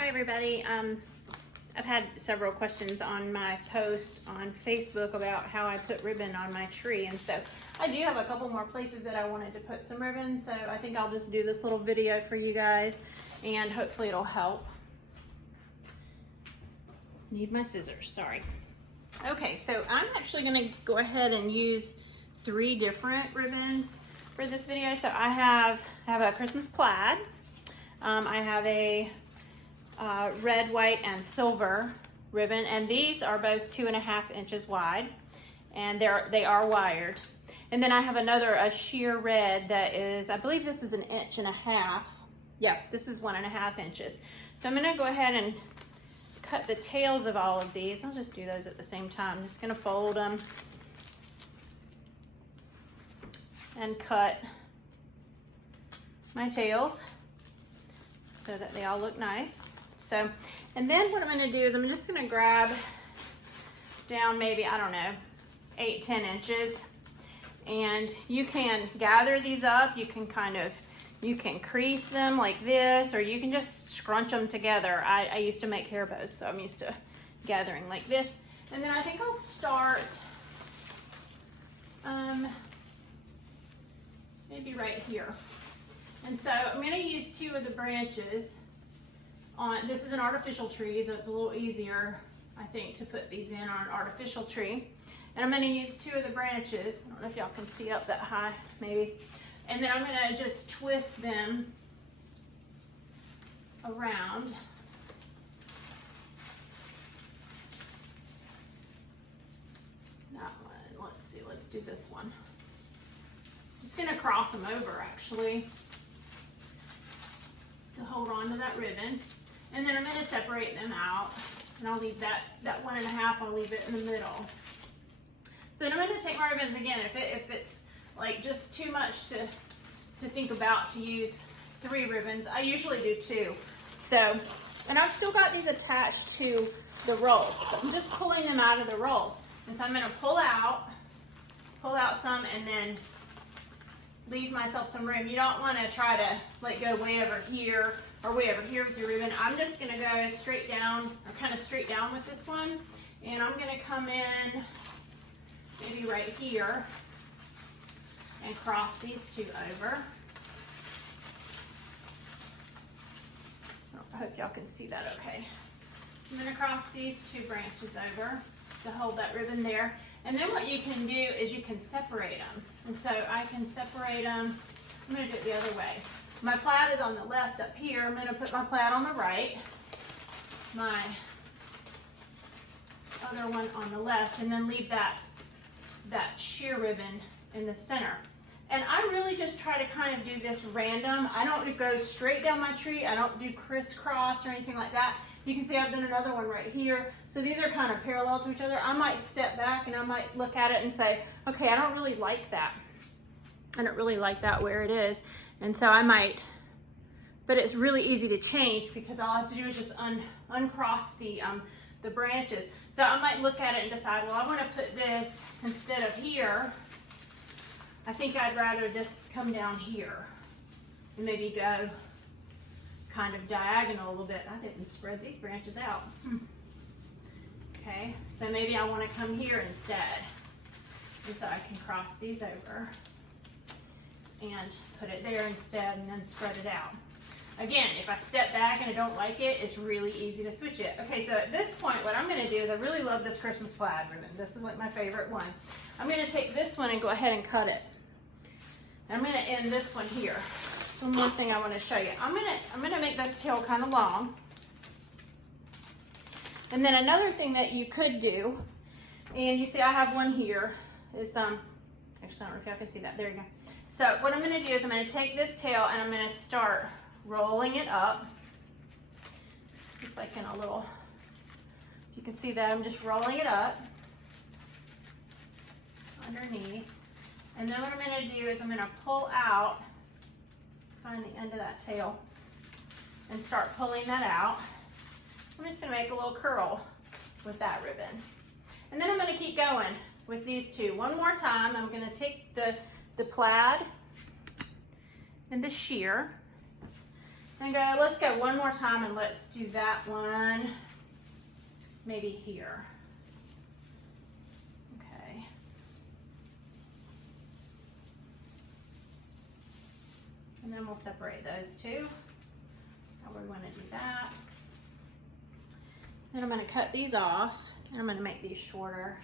Hi everybody. I've had several questions on my post on Facebook about how I put ribbon on my tree, and so I do have a couple more places that I wanted to put some ribbon, so I think I'll just do this little video for you guys and hopefully it'll help. Need my scissors, sorry. Okay, so I'm actually gonna go ahead and use 3 different ribbons for this video. So I have a Christmas plaid, I have a red, white, and silver ribbon, and these are both 2.5 inches wide, and they are wired. And then I have a sheer red that is, I believe this is 1.5 inches. Yeah, this is 1.5 inches. So I'm gonna go ahead and cut the tails of all of these. I'll just do those at the same time. I'm just gonna fold them and cut my tails so that they all look nice. So, and then what I'm gonna do is I'm just gonna grab down maybe, I don't know, 8-10 inches, and you can gather these up. You can crease them like this, or you can just scrunch them together. I used to make hair bows, so I'm used to gathering like this. And then I think I'll start maybe right here. And so I'm gonna use 2 of the branches on, this is an artificial tree, so it's a little easier, I think, to put these in on an artificial tree. And I'm gonna use 2 of the branches. I don't know if y'all can see up that high, maybe. And then I'm gonna just twist them around. That one, let's see, let's do this one. Just gonna cross them over, actually, to hold on to that ribbon. And then I'm gonna separate them out, and I'll leave that 1.5, I'll leave it in the middle. So then I'm gonna take my ribbons again. If it's like just too much to think about to use 3 ribbons, I usually do 2. So, and I've still got these attached to the rolls. So I'm just pulling them out of the rolls. And so I'm gonna pull out some and then leave myself some room. You don't wanna try to like go way over here or way over here with your ribbon. I'm just gonna go straight down, or kind of straight down with this one. And I'm gonna come in maybe right here and cross these 2 over. I hope y'all can see that okay. I'm gonna cross these 2 branches over to hold that ribbon there. And then what you can do is you can separate them. And so I can separate them, I'm gonna do it the other way. My plaid is on the left up here. I'm gonna put my plaid on the right, my other one on the left, and then leave that sheer ribbon in the center. And I really just try to kind of do this random. I don't go straight down my tree. I don't do crisscross or anything like that. You can see I've done another one right here. So these are kind of parallel to each other. I might step back and I might look at it and say, okay, I don't really like that. I don't really like that where it is. And so I might, but it's really easy to change because all I have to do is just uncross the branches. So I might look at it and decide, well, I want to put this instead of here. I think I'd rather this come down here and maybe go kind of diagonal a little bit. I didn't spread these branches out. Okay, so maybe I want to come here instead. And so I can cross these over and put it there instead and then spread it out. Again, if I step back and I don't like it, it's really easy to switch it. Okay, so at this point, what I'm gonna do is I really love this Christmas plaid ribbon. This is like my favorite one. I'm gonna take this one and go ahead and cut it. I'm gonna end this one here. So one more thing I wanna show you. I'm gonna make this tail kind of long. And then another thing that you could do, and you see I have one here, is actually I don't know if y'all can see that, there you go. So what I'm gonna do is I'm gonna take this tail and I'm gonna start rolling it up, just like in a little, you can see that I'm just rolling it up underneath. And then what I'm gonna do is I'm gonna pull out, find the end of that tail, and start pulling that out. I'm just gonna make a little curl with that ribbon. And then I'm gonna keep going with these 2. One more time, I'm gonna take the plaid and the sheer, And let's go one more time and let's do that one maybe here. Okay. And then we'll separate those two. How we want to do that. Then I'm going to cut these off, and I'm going to make these shorter.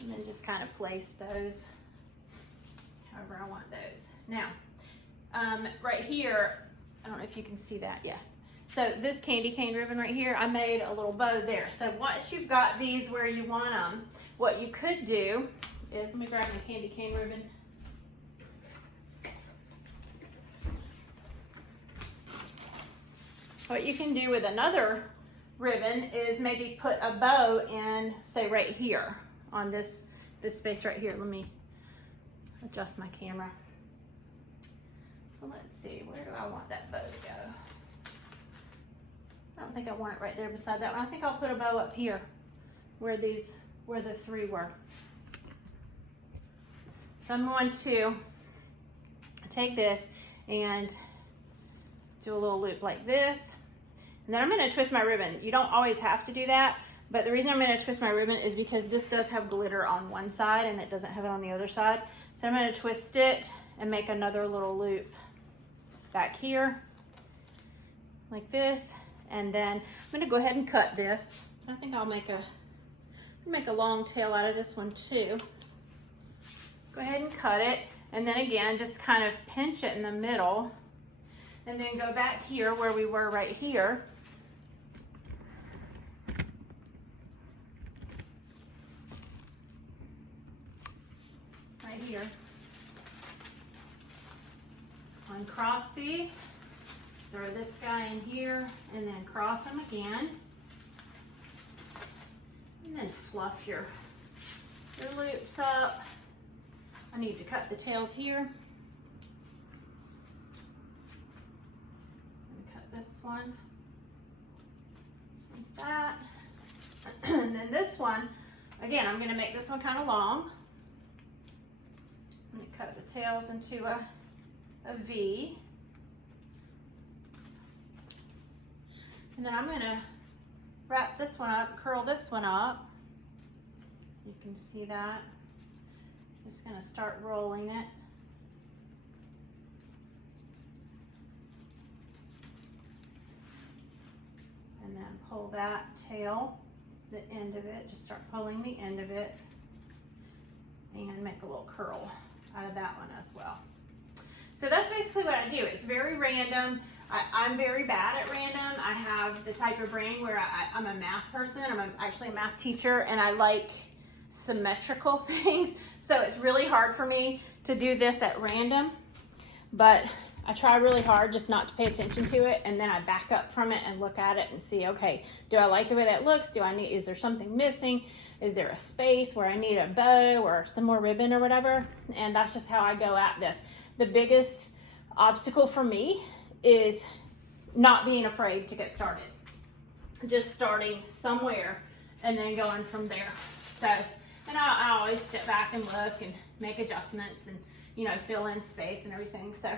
And then just kind of place those however I want those. Now, right here, I don't know if you can see that, yeah. So this candy cane ribbon right here, I made a little bow there. So once you've got these where you want them, what you could do is, let me grab my candy cane ribbon. What you can do with another ribbon is maybe put a bow in, say right here, on this space right here. Let me adjust my camera. So let's see, where do I want that bow to go? I don't think I want it right there beside that one. I think I'll put a bow up here where the three were. So I'm going to take this and do a little loop like this. And then I'm going to twist my ribbon. You don't always have to do that, but the reason I'm going to twist my ribbon is because this does have glitter on one side and it doesn't have it on the other side. So I'm going to twist it and make another little loop back here like this. And then I'm going to go ahead and cut this. I think I'll make a long tail out of this one too. Go ahead and cut it. And then again, just kind of pinch it in the middle. And then go back here where we were right here. Right here. Uncross these. Throw this guy in here and then cross them again. And then fluff your loops up. I need to cut the tails here. This one, like that. And then this one, again, I'm going to make this one kind of long. I'm going to cut the tails into a V. And then I'm going to wrap this one up, curl this one up. You can see that. Just going to start rolling it. And then pull that tail, the end of it, just start pulling the end of it and make a little curl out of that one as well. So that's basically what I do. It's very random. I'm very bad at random. I have the type of brain where I'm a math person. I'm actually a math teacher and I like symmetrical things. So it's really hard for me to do this at random, but I try really hard just not to pay attention to it, and then I back up from it and look at it and see, okay, do I like the way that looks? Is there something missing? Is there a space where I need a bow or some more ribbon or whatever? And that's just how I go at this. The biggest obstacle for me is not being afraid to get started. Just starting somewhere and then going from there. So, and I always step back and look and make adjustments and, fill in space and everything. So